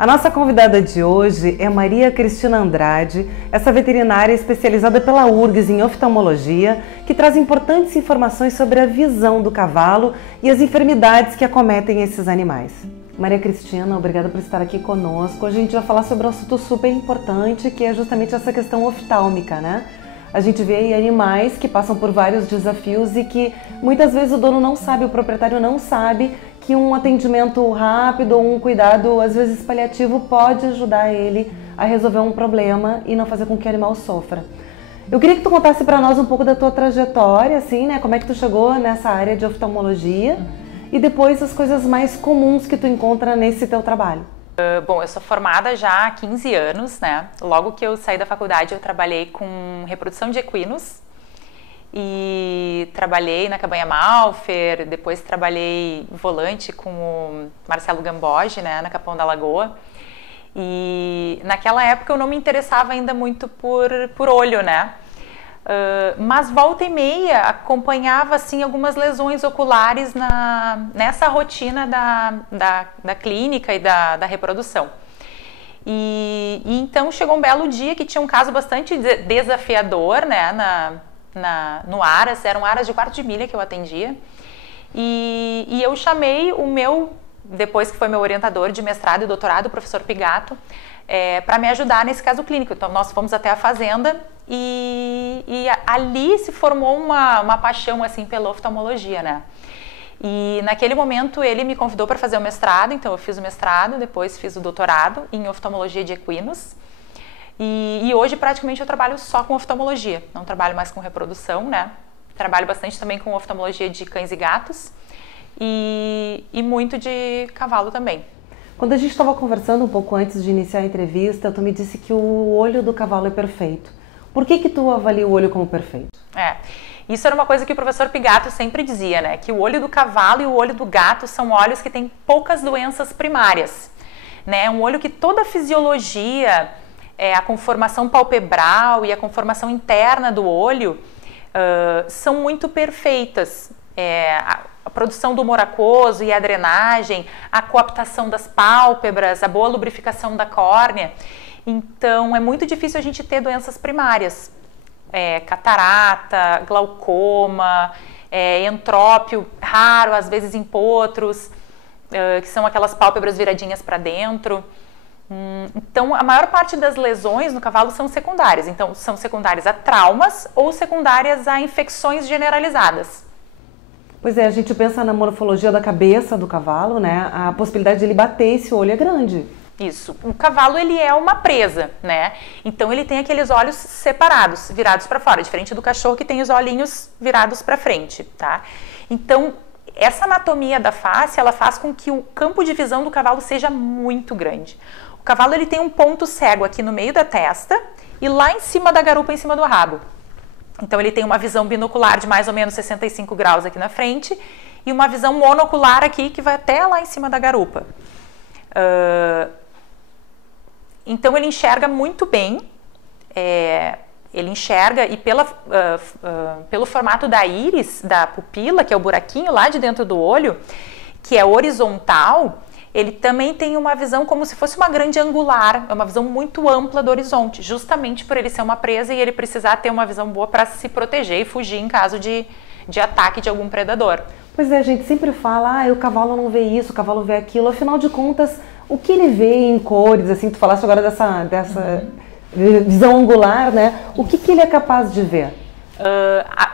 A nossa convidada de hoje é Maria Cristina Andrade, essa veterinária especializada pela URGS em oftalmologia, que traz importantes informações sobre a visão do cavalo e as enfermidades que acometem esses animais. Maria Cristina, obrigada por estar aqui conosco. Hoje a gente vai falar sobre um assunto super importante, que é justamente essa questão oftálmica, né? A gente vê aí animais que passam por vários desafios e que muitas vezes o dono não sabe, o proprietário não sabe que um atendimento rápido ou um cuidado, às vezes paliativo, pode ajudar ele a resolver um problema e não fazer com que o animal sofra. Eu queria que tu contasse para nós um pouco da tua trajetória, assim, né? Como é que tu chegou nessa área de oftalmologia e depois as coisas mais comuns que tu encontra nesse teu trabalho. Bom, eu sou formada já há 15 anos, né? Logo que eu saí da faculdade, eu trabalhei com reprodução de equinos e trabalhei na Cabanha Malfer, depois trabalhei volante com o Marcelo Gamboge, né, na Capão da Lagoa. E naquela época eu não me interessava ainda muito por olho, né? Mas volta e meia acompanhava assim algumas lesões oculares nessa rotina da clínica e da reprodução. E então chegou um belo dia que tinha um caso bastante desafiador, né, no Aras, eram Aras de quarto de milha que eu atendia, e eu chamei o meu, depois que foi meu orientador de mestrado e doutorado, o professor Pigato, para me ajudar nesse caso clínico. Então nós fomos até a fazenda e ali se formou uma paixão assim pela oftalmologia, né? E naquele momento ele me convidou para fazer o mestrado, então eu fiz o mestrado, depois fiz o doutorado em oftalmologia de equinos. E hoje praticamente eu trabalho só com oftalmologia, não trabalho mais com reprodução, né? Trabalho bastante também com oftalmologia de cães e gatos e muito de cavalo também. Quando a gente estava conversando um pouco antes de iniciar a entrevista, tu me disse que o olho do cavalo é perfeito. Por que tu avalia o olho como perfeito? Isso era uma coisa que o professor Pigato sempre dizia, né? Que o olho do cavalo e o olho do gato são olhos que têm poucas doenças primárias, né? Um olho que toda a fisiologia, a conformação palpebral e a conformação interna do olho são muito perfeitas. A produção do humor aquoso e a drenagem, a coaptação das pálpebras, a boa lubrificação da córnea. Então é muito difícil a gente ter doenças primárias, catarata, glaucoma, entrópio raro, às vezes em potros, que são aquelas pálpebras viradinhas para dentro. Então a maior parte das lesões no cavalo são secundárias, então são secundárias a traumas ou secundárias a infecções generalizadas. Pois é, a gente pensa na morfologia da cabeça do cavalo, né? A possibilidade de ele bater esse olho é grande. Isso. O cavalo, ele é uma presa, né? Então ele tem aqueles olhos separados, virados para fora, diferente do cachorro que tem os olhinhos virados para frente, tá? Então essa anatomia da face, ela faz com que o campo de visão do cavalo seja muito grande. O cavalo, ele tem um ponto cego aqui no meio da testa e lá em cima da garupa, em cima do rabo. Então ele tem uma visão binocular de mais ou menos 65 graus aqui na frente e uma visão monocular aqui que vai até lá em cima da garupa. Então ele enxerga muito bem, ele enxerga e pelo formato da íris, da pupila, que é o buraquinho lá de dentro do olho, que é horizontal, ele também tem uma visão como se fosse uma grande angular, é uma visão muito ampla do horizonte, justamente por ele ser uma presa e ele precisar ter uma visão boa para se proteger e fugir em caso de ataque de algum predador. Pois é, a gente sempre fala, o cavalo não vê isso, o cavalo vê aquilo, afinal de contas, o que ele vê em cores, assim, tu falaste agora dessa visão angular, né? O que ele é capaz de ver?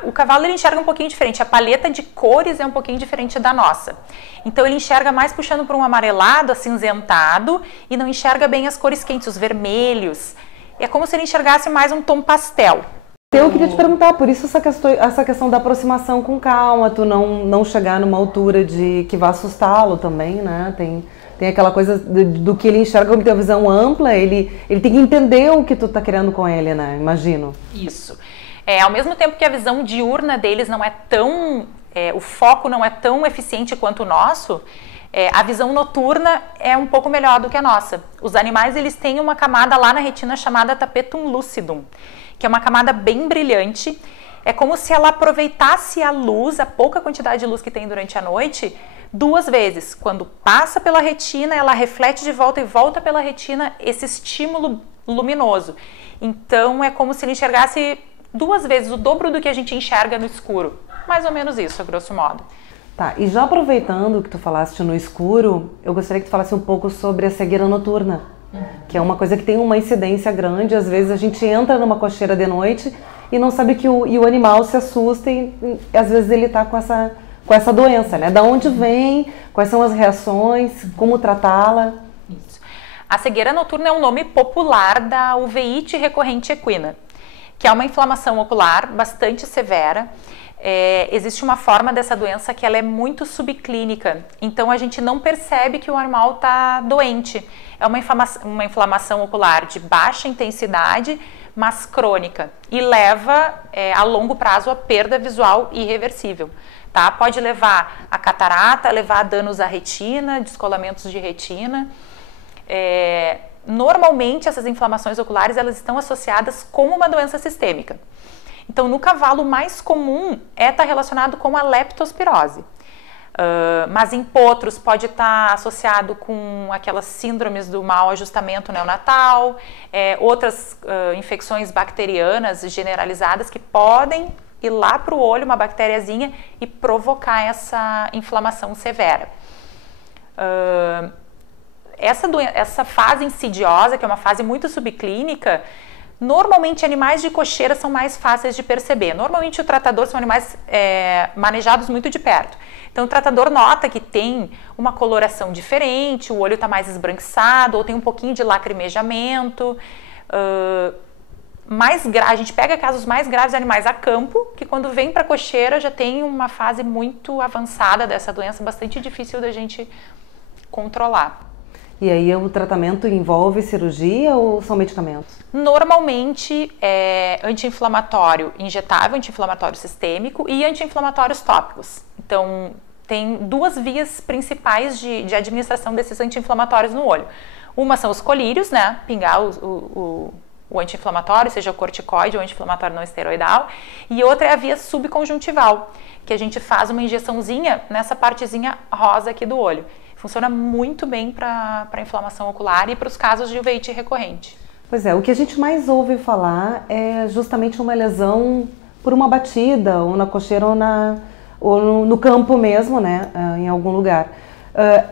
O cavalo, ele enxerga um pouquinho diferente, a paleta de cores é um pouquinho diferente da nossa. Então ele enxerga mais puxando para um amarelado, acinzentado, e não enxerga bem as cores quentes, os vermelhos. É como se ele enxergasse mais um tom pastel. Eu queria te perguntar, por isso essa questão da aproximação com calma, tu não chegar numa altura que vá assustá-lo também, né? Tem aquela coisa do que ele enxerga como tem a visão ampla, ele tem que entender o que tu tá querendo com ele, né? Imagino. Isso. Ao mesmo tempo que a visão diurna deles não é tão... o foco não é tão eficiente quanto o nosso, a visão noturna é um pouco melhor do que a nossa. Os animais, eles têm uma camada lá na retina chamada tapetum lucidum, que é uma camada bem brilhante. É como se ela aproveitasse a luz, a pouca quantidade de luz que tem durante a noite, 2 vezes. Quando passa pela retina, ela reflete de volta e volta pela retina esse estímulo luminoso. Então é como se ele enxergasse 2 vezes, o dobro do que a gente enxerga no escuro. Mais ou menos isso, a grosso modo. Tá, e já aproveitando que tu falaste no escuro, eu gostaria que tu falasse um pouco sobre a cegueira noturna, que é uma coisa que tem uma incidência grande. Às vezes a gente entra numa cocheira de noite e não sabe que o animal se assusta e às vezes ele está com essa doença, né? Da onde vem, quais são as reações, como tratá-la? Isso. A cegueira noturna é um nome popular da uveíte recorrente equina, que é uma inflamação ocular bastante severa. Existe uma forma dessa doença que ela é muito subclínica, então a gente não percebe que o animal está doente. É uma inflamação ocular de baixa intensidade, mas crônica, e leva a longo prazo a perda visual irreversível. Tá? Pode levar a catarata, levar a danos à retina, descolamentos de retina. Normalmente essas inflamações oculares elas estão associadas com uma doença sistêmica. Então, no cavalo, o mais comum estar relacionado com a leptospirose. Mas em potros pode estar associado com aquelas síndromes do mau ajustamento neonatal, outras infecções bacterianas generalizadas que podem ir lá para o olho, uma bactériazinha, e provocar essa inflamação severa. Essa fase insidiosa, que é uma fase muito subclínica, normalmente animais de cocheira são mais fáceis de perceber. Normalmente o tratador são animais manejados muito de perto. Então o tratador nota que tem uma coloração diferente, o olho está mais esbranquiçado ou tem um pouquinho de lacrimejamento. A gente pega casos mais graves de animais a campo, que quando vem para a cocheira já tem uma fase muito avançada dessa doença, bastante difícil da gente controlar. E aí o tratamento envolve cirurgia ou são medicamentos? Normalmente é anti-inflamatório injetável, anti-inflamatório sistêmico e anti-inflamatórios tópicos. Então tem 2 vias principais de administração desses anti-inflamatórios no olho. Uma são os colírios, né? Pingar o anti-inflamatório, seja o corticoide ou anti-inflamatório não esteroidal. E outra é a via subconjuntival, que a gente faz uma injeçãozinha nessa partezinha rosa aqui do olho. Funciona muito bem para inflamação ocular e para os casos de uveíte recorrente. Pois é, o que a gente mais ouve falar é justamente uma lesão por uma batida, ou na cocheira ou no campo mesmo, né, em algum lugar.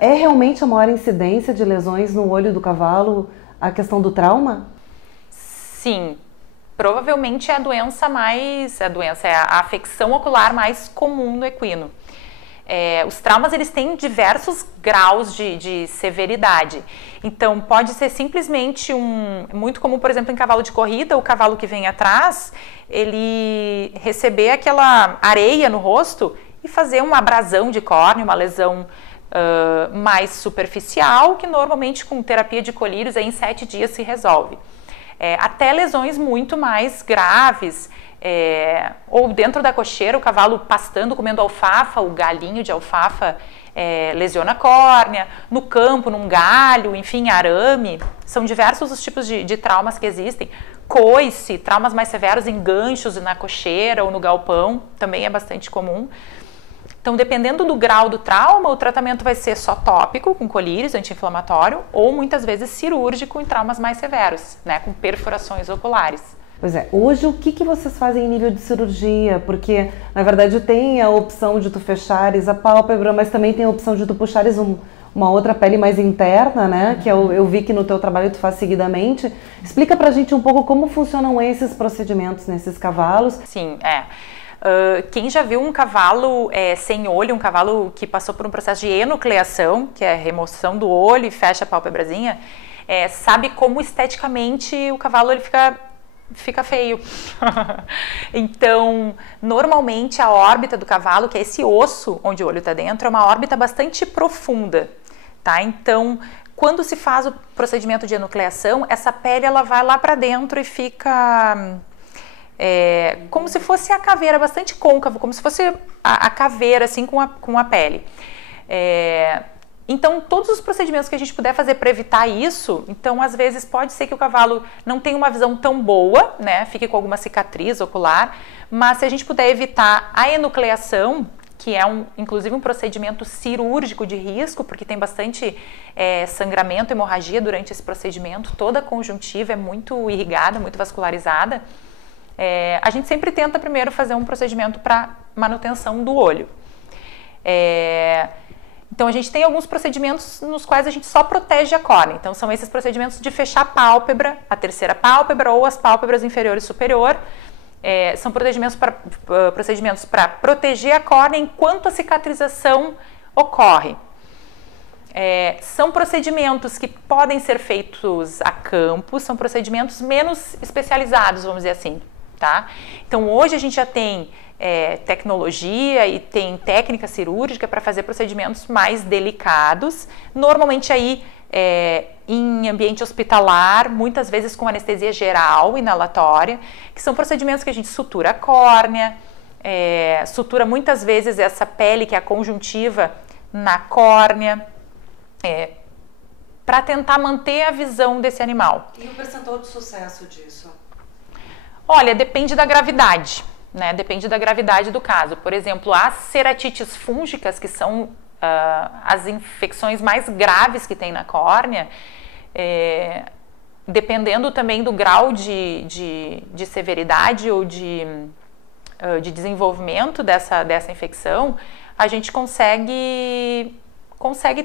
É realmente a maior incidência de lesões no olho do cavalo a questão do trauma? Sim, provavelmente é a afecção ocular mais comum no equino. Os traumas eles têm diversos graus de severidade, então pode ser simplesmente muito comum, por exemplo, em cavalo de corrida, o cavalo que vem atrás, ele receber aquela areia no rosto e fazer uma abrasão de córnea, uma lesão mais superficial, que normalmente com terapia de colírios aí, em 7 dias se resolve. Até lesões muito mais graves, ou dentro da cocheira, o cavalo pastando, comendo alfafa, o galinho de alfafa lesiona a córnea, no campo, num galho, enfim, arame. São diversos os tipos de traumas que existem. Coice, traumas mais severos em ganchos na cocheira ou no galpão, também é bastante comum. Então, dependendo do grau do trauma, o tratamento vai ser só tópico, com colírios, anti-inflamatório, ou muitas vezes cirúrgico em traumas mais severos, né, com perfurações oculares. Pois é, hoje o que vocês fazem em nível de cirurgia? Porque, na verdade, tem a opção de tu fechares a pálpebra, mas também tem a opção de tu puxares uma outra pele mais interna, né? Que eu vi que no teu trabalho tu faz seguidamente. Explica pra gente um pouco como funcionam esses procedimentos nesses cavalos. Sim, quem já viu um cavalo sem olho, um cavalo que passou por um processo de enucleação, que é a remoção do olho e fecha a pálpebrazinha, sabe como esteticamente o cavalo ele fica feio. Então, normalmente a órbita do cavalo, que é esse osso onde o olho está dentro, é uma órbita bastante profunda, tá? Então, quando se faz o procedimento de enucleação, essa pele ela vai lá para dentro e fica como se fosse a caveira, bastante côncavo, como se fosse a caveira assim com a pele. Então, todos os procedimentos que a gente puder fazer para evitar isso, então às vezes pode ser que o cavalo não tenha uma visão tão boa, né, fique com alguma cicatriz ocular, mas se a gente puder evitar a enucleação, que é inclusive um procedimento cirúrgico de risco, porque tem bastante sangramento, hemorragia durante esse procedimento, toda a conjuntiva é muito irrigada, muito vascularizada. A gente sempre tenta primeiro fazer um procedimento para manutenção do olho. Então a gente tem alguns procedimentos nos quais a gente só protege a córnea. Então são esses procedimentos de fechar a pálpebra, a terceira pálpebra ou as pálpebras inferior e superior. São procedimentos para proteger a córnea enquanto a cicatrização ocorre. São procedimentos que podem ser feitos a campo, são procedimentos menos especializados, vamos dizer assim, tá? Então hoje a gente já tem tecnologia e tem técnica cirúrgica para fazer procedimentos mais delicados, normalmente aí em ambiente hospitalar, muitas vezes com anestesia geral, inalatória, que são procedimentos que a gente sutura a córnea, sutura muitas vezes essa pele que é a conjuntiva na córnea, para tentar manter a visão desse animal. E o percentual de sucesso disso? Olha, depende da gravidade, né? Depende da gravidade do caso. Por exemplo, as ceratites fúngicas, que são as infecções mais graves que tem na córnea, dependendo também do grau de severidade ou de desenvolvimento dessa infecção, a gente consegue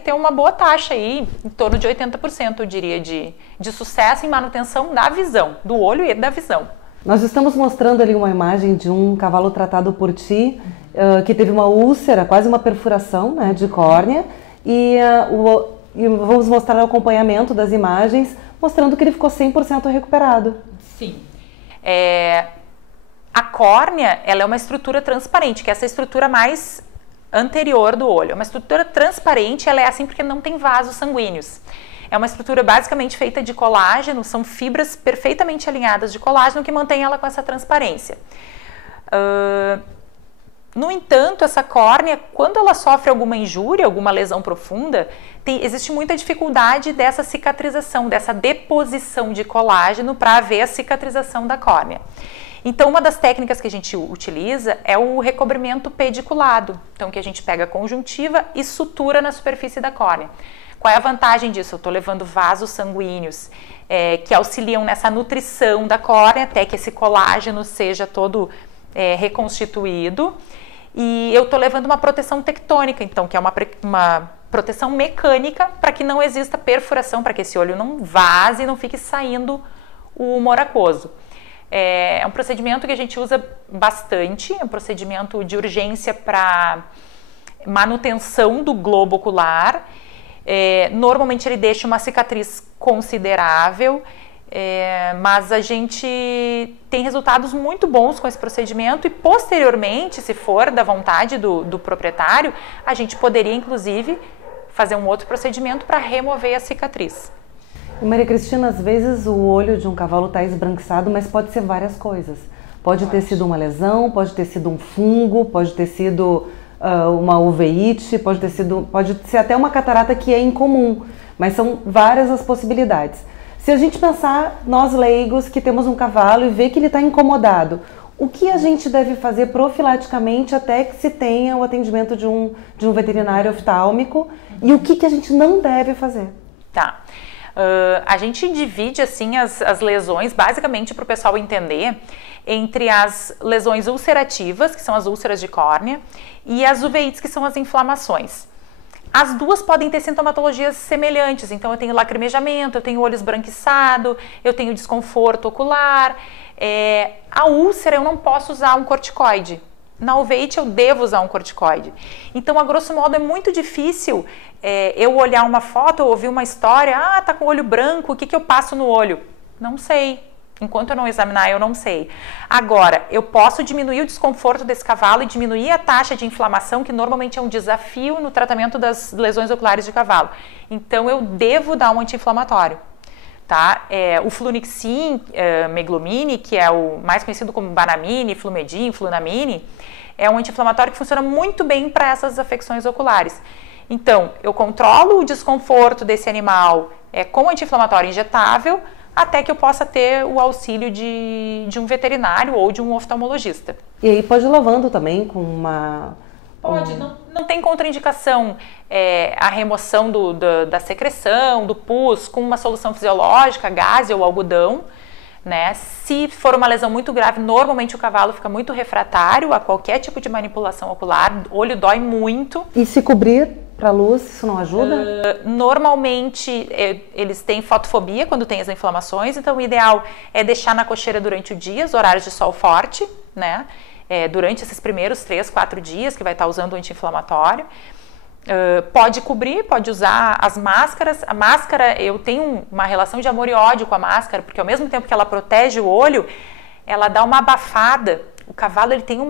ter uma boa taxa aí, em torno de 80%, eu diria, de sucesso em manutenção da visão, do olho e da visão. Nós estamos mostrando ali uma imagem de um cavalo tratado por ti, que teve uma úlcera, quase uma perfuração, né, de córnea, e vamos mostrar o acompanhamento das imagens, mostrando que ele ficou 100% recuperado. Sim. A córnea, ela é uma estrutura transparente, que é essa estrutura mais anterior do olho. Uma estrutura transparente, ela é assim porque não tem vasos sanguíneos. É uma estrutura basicamente feita de colágeno, são fibras perfeitamente alinhadas de colágeno que mantém ela com essa transparência. No entanto, essa córnea, quando ela sofre alguma injúria, alguma lesão profunda, existe muita dificuldade dessa cicatrização, dessa deposição de colágeno para haver a cicatrização da córnea. Então, uma das técnicas que a gente utiliza é o recobrimento pediculado. Então, que a gente pega a conjuntiva e sutura na superfície da córnea. Qual é a vantagem disso? Eu estou levando vasos sanguíneos que auxiliam nessa nutrição da córnea até que esse colágeno seja todo reconstituído. E eu estou levando uma proteção tectônica, então, que é uma proteção mecânica para que não exista perfuração, para que esse olho não vaze e não fique saindo o humor aquoso. É um procedimento que a gente usa bastante, é um procedimento de urgência para manutenção do globo ocular. Normalmente ele deixa uma cicatriz considerável, mas a gente tem resultados muito bons com esse procedimento e posteriormente, se for da vontade do proprietário, a gente poderia inclusive fazer um outro procedimento para remover a cicatriz. E Maria Cristina, às vezes o olho de um cavalo está esbranquiçado, mas pode ser várias coisas. Pode ter sido uma lesão, pode ter sido um fungo, pode ter sido uma uveíte, pode ser até uma catarata que é incomum, mas são várias as possibilidades. Se a gente pensar, nós leigos que temos um cavalo e vê que ele está incomodado, o que a gente deve fazer profilaticamente até que se tenha o atendimento de um veterinário oftálmico e o que a gente não deve fazer? Tá. A gente divide assim as lesões, basicamente para o pessoal entender, entre as lesões ulcerativas, que são as úlceras de córnea, e as uveites, que são as inflamações. As duas podem ter sintomatologias semelhantes, então eu tenho lacrimejamento, eu tenho olho esbranquiçado, eu tenho desconforto ocular. A úlcera eu não posso usar um corticoide. Na uveíte eu devo usar um corticoide. Então, a grosso modo, é muito difícil eu olhar uma foto ou ouvir uma história, tá com o olho branco, o que eu passo no olho? Não sei. Enquanto eu não examinar, eu não sei. Agora, eu posso diminuir o desconforto desse cavalo e diminuir a taxa de inflamação, que normalmente é um desafio no tratamento das lesões oculares de cavalo. Então, eu devo dar um anti-inflamatório. Tá? O Flunixin Meglumine, que é o mais conhecido como Banamine, Flumedin, Flunamine, é um anti-inflamatório que funciona muito bem para essas afecções oculares. Então, eu controlo o desconforto desse animal com anti-inflamatório injetável, até que eu possa ter o auxílio de um veterinário ou de um oftalmologista. E aí pode ir lavando também com Pode, não tem contraindicação a remoção da secreção, do pus, com uma solução fisiológica, gaze ou algodão, né? Se for uma lesão muito grave, normalmente o cavalo fica muito refratário a qualquer tipo de manipulação ocular, o olho dói muito. E se cobrir para luz, isso não ajuda? Normalmente eles têm fotofobia quando tem as inflamações, então o ideal é deixar na cocheira durante o dia, os horários de sol forte, né? Durante esses primeiros 3, 4 dias que vai estar usando o anti-inflamatório. Pode cobrir, pode usar as máscaras. A máscara, eu tenho uma relação de amor e ódio com a máscara, porque ao mesmo tempo que ela protege o olho, ela dá uma abafada. O cavalo ele tem um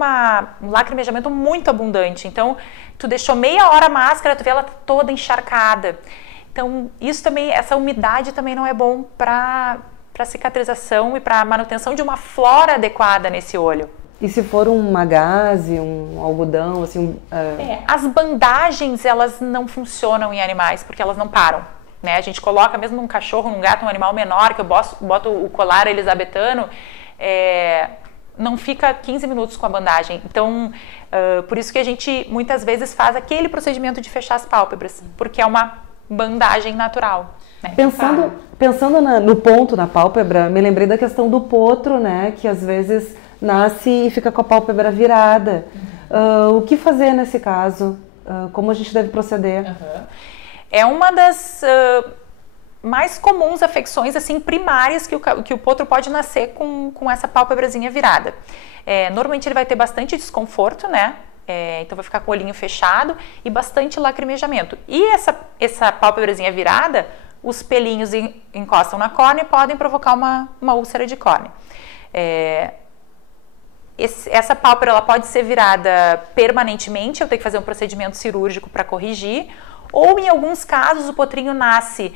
lacrimejamento muito abundante, então tu deixou meia hora a máscara, tu vê ela toda encharcada. Então isso também, essa umidade também não é bom para cicatrização e para manutenção de uma flora adequada nesse olho. E se for uma gaze, um algodão, assim... As bandagens, elas não funcionam em animais, porque elas não param, né? A gente coloca mesmo num cachorro, num gato, um animal menor, que eu boto o colar elisabetano, não fica 15 minutos com a bandagem. Então, por isso que a gente muitas vezes faz aquele procedimento de fechar as pálpebras, porque é uma bandagem natural. Né? Pensando no ponto na pálpebra, me lembrei da questão do potro, né? Que às vezes nasce e fica com a pálpebra virada. O que fazer nesse caso? Como a gente deve proceder? É uma das mais comuns afecções assim, primárias que o potro pode nascer com essa pálpebrazinha virada. Normalmente ele vai ter bastante desconforto, né? Então vai ficar com o olhinho fechado e bastante lacrimejamento. E essa pálpebrazinha virada, os pelinhos encostam na córnea e podem provocar uma úlcera de córnea. Essa pálpebra ela pode ser virada permanentemente, eu tenho que fazer um procedimento cirúrgico para corrigir, ou em alguns casos o potrinho nasce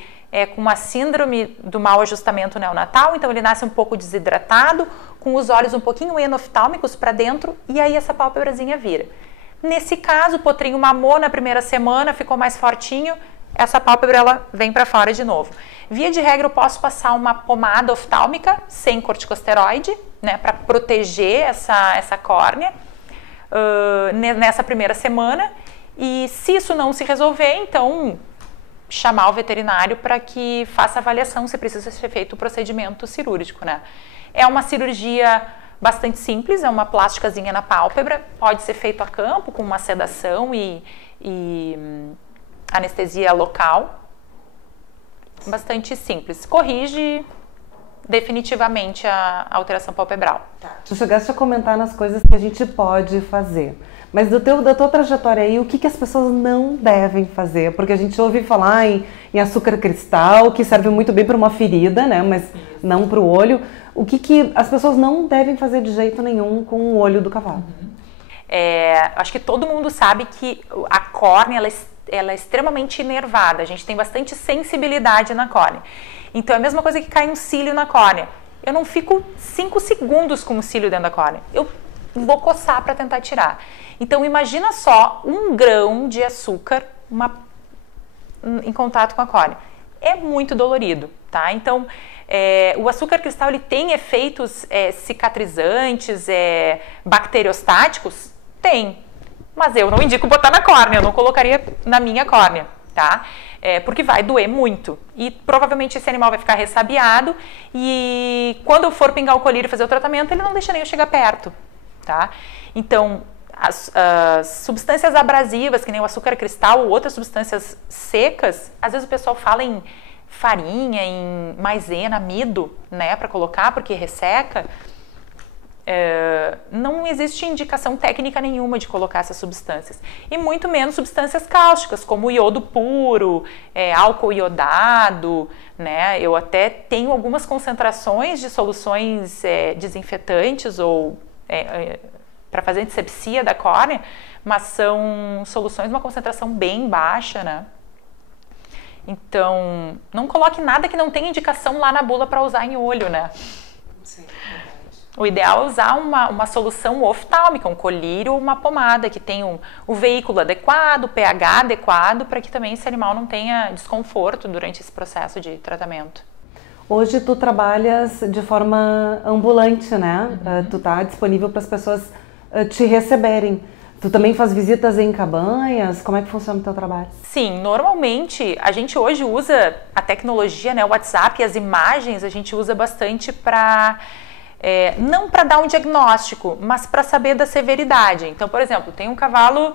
com uma síndrome do mau ajustamento neonatal, então ele nasce um pouco desidratado, com os olhos um pouquinho enoftálmicos para dentro, e aí essa pálpebrazinha vira. Nesse caso, o potrinho mamou na primeira semana, ficou mais fortinho, essa pálpebra ela vem para fora de novo. Via de regra, eu posso passar uma pomada oftálmica sem corticosteroide, né, para proteger essa córnea nessa primeira semana. E se isso não se resolver, então chamar o veterinário para que faça avaliação se precisa ser feito o procedimento cirúrgico, né? É uma cirurgia bastante simples, é uma plásticazinha na pálpebra, pode ser feito a campo com uma sedação e anestesia local. Bastante simples. Corrige definitivamente a alteração palpebral. Tu chegaste a comentar nas coisas que a gente pode fazer. Mas da tua trajetória aí, o que as pessoas não devem fazer? Porque a gente ouve falar em açúcar cristal, que serve muito bem para uma ferida, né? Mas não para o olho. O que as pessoas não devem fazer de jeito nenhum com o olho do cavalo? Acho que todo mundo sabe que a córnea ela é extremamente inervada. A gente tem bastante sensibilidade na córnea. Então é a mesma coisa que cai um cílio na córnea. Eu não fico 5 segundos com o cílio dentro da córnea. Eu vou coçar para tentar tirar. Então imagina só 1 grão de açúcar em contato com a córnea. É muito dolorido, tá? Então o açúcar cristal ele tem efeitos cicatrizantes, bacteriostáticos? Tem. Mas eu não indico botar na córnea, eu não colocaria na minha córnea, tá? Porque vai doer muito. E provavelmente esse animal vai ficar ressabiado e quando eu for pingar o colírio e fazer o tratamento, ele não deixa nem eu chegar perto, tá? Então, as substâncias abrasivas, que nem o açúcar cristal ou outras substâncias secas, às vezes o pessoal fala em farinha, em maisena, amido, né, para colocar, porque resseca. Não existe indicação técnica nenhuma de colocar essas substâncias. E muito menos substâncias cáusticas, como iodo puro, álcool iodado, né? Eu até tenho algumas concentrações de soluções desinfetantes ou para fazer antisepsia da córnea, mas são soluções de uma concentração bem baixa, né? Então, não coloque nada que não tenha indicação lá na bula para usar em olho, né? Sim. O ideal é usar uma solução oftálmica, um colírio ou uma pomada que tenha o veículo adequado, o pH adequado, para que também esse animal não tenha desconforto durante esse processo de tratamento. Hoje tu trabalhas de forma ambulante, né? Tu tá disponível para as pessoas te receberem. Tu também faz visitas em cabanhas? Como é que funciona o teu trabalho? Sim, normalmente a gente hoje usa a tecnologia, né, o WhatsApp e as imagens, a gente usa bastante para, não para dar um diagnóstico, mas para saber da severidade. Então, por exemplo, tem um cavalo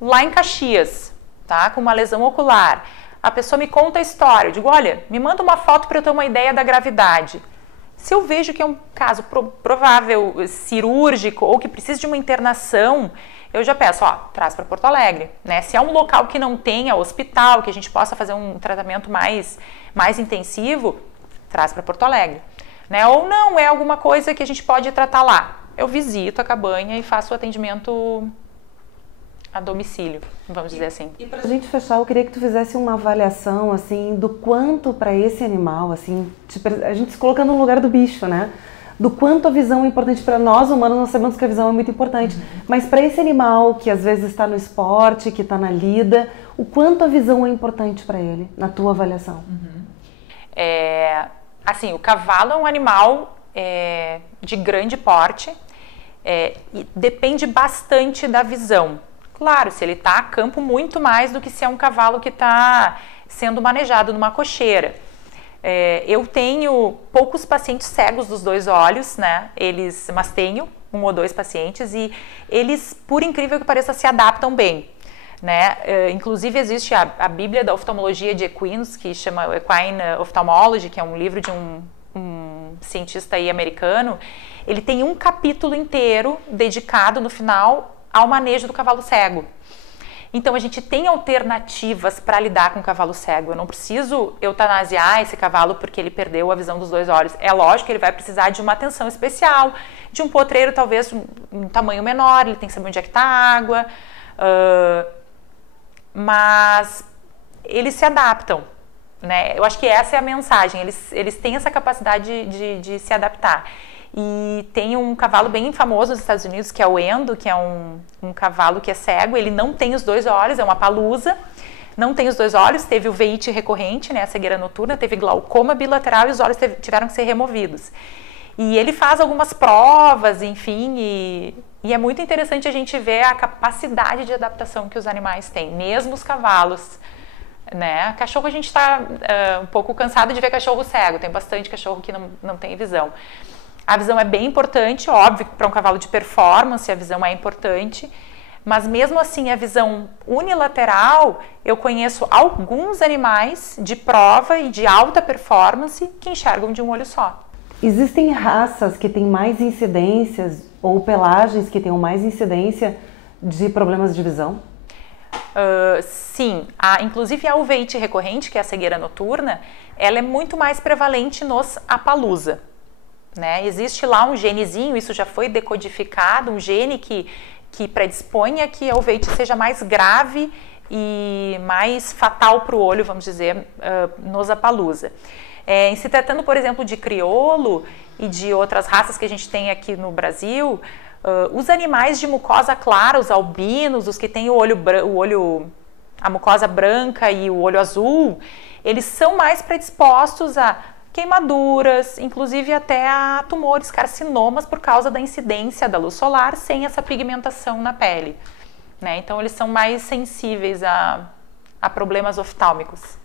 lá em Caxias, tá, com uma lesão ocular. A pessoa me conta a história, eu digo, olha, me manda uma foto para eu ter uma ideia da gravidade. Se eu vejo que é um caso provável cirúrgico ou que precisa de uma internação, eu já peço, ó, traz para Porto Alegre, né? Se é um local que não tenha hospital, que a gente possa fazer um tratamento mais intensivo, traz para Porto Alegre, né? Ou não, é alguma coisa que a gente pode tratar lá. Eu visito a cabanha e faço o atendimento a domicílio, vamos dizer assim. E pra gente fechar, eu queria que tu fizesse uma avaliação, assim, do quanto para esse animal, assim, a gente se colocando no lugar do bicho, né? Do quanto a visão é importante para nós humanos, nós sabemos que a visão é muito importante, mas para esse animal que às vezes está no esporte, que está na lida, o quanto a visão é importante para ele, na tua avaliação? Assim, o cavalo é um animal de grande porte e depende bastante da visão. Claro, se ele está a campo, muito mais do que se é um cavalo que está sendo manejado numa cocheira. Eu tenho poucos pacientes cegos dos dois olhos, né? Mas tenho 1 ou 2 pacientes e eles, por incrível que pareça, se adaptam bem, né? Inclusive existe a Bíblia da Oftalmologia de Equinos, que chama Equine Ophthalmology, que é um livro de um cientista aí americano. Ele tem um capítulo inteiro dedicado no final ao manejo do cavalo cego. Então, a gente tem alternativas para lidar com o cavalo cego. Eu não preciso eutanasiar esse cavalo porque ele perdeu a visão dos 2 olhos. É lógico que ele vai precisar de uma atenção especial, de um potreiro talvez um tamanho menor, ele tem que saber onde é que está a água, mas eles se adaptam, né? Eu acho que essa é a mensagem, eles têm essa capacidade de se adaptar. E tem um cavalo bem famoso nos Estados Unidos, que é o Endo, que é um cavalo que é cego, ele não tem os 2 olhos, é uma palusa, não tem os 2 olhos, teve o veite recorrente, né, a cegueira noturna, teve glaucoma bilateral e os olhos tiveram que ser removidos. E ele faz algumas provas, enfim, e é muito interessante a gente ver a capacidade de adaptação que os animais têm, mesmo os cavalos, né? Cachorro a gente está um pouco cansado de ver cachorro cego, tem bastante cachorro que não tem visão. A visão é bem importante, óbvio que para um cavalo de performance a visão é importante, mas mesmo assim a visão unilateral, eu conheço alguns animais de prova e de alta performance que enxergam de um olho só. Existem raças que têm mais incidências ou pelagens que tenham mais incidência de problemas de visão? Sim, inclusive a uveíte recorrente, que é a cegueira noturna, ela é muito mais prevalente nos Appaloosa. Né? Existe lá um genezinho, isso já foi decodificado, um gene que predispõe a que a uveíte seja mais grave e mais fatal para o olho, vamos dizer, nos Appaloosa. Em se tratando, por exemplo, de crioulo e de outras raças que a gente tem aqui no Brasil, os animais de mucosa clara, os albinos, os que têm a mucosa branca e o olho azul, eles são mais predispostos a queimaduras, inclusive até a tumores, carcinomas, por causa da incidência da luz solar sem essa pigmentação na pele, né? Então eles são mais sensíveis a problemas oftálmicos.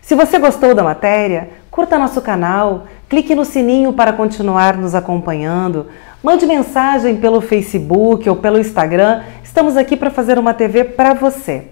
Se você gostou da matéria, curta nosso canal, clique no sininho para continuar nos acompanhando, mande mensagem pelo Facebook ou pelo Instagram, estamos aqui para fazer uma TV para você.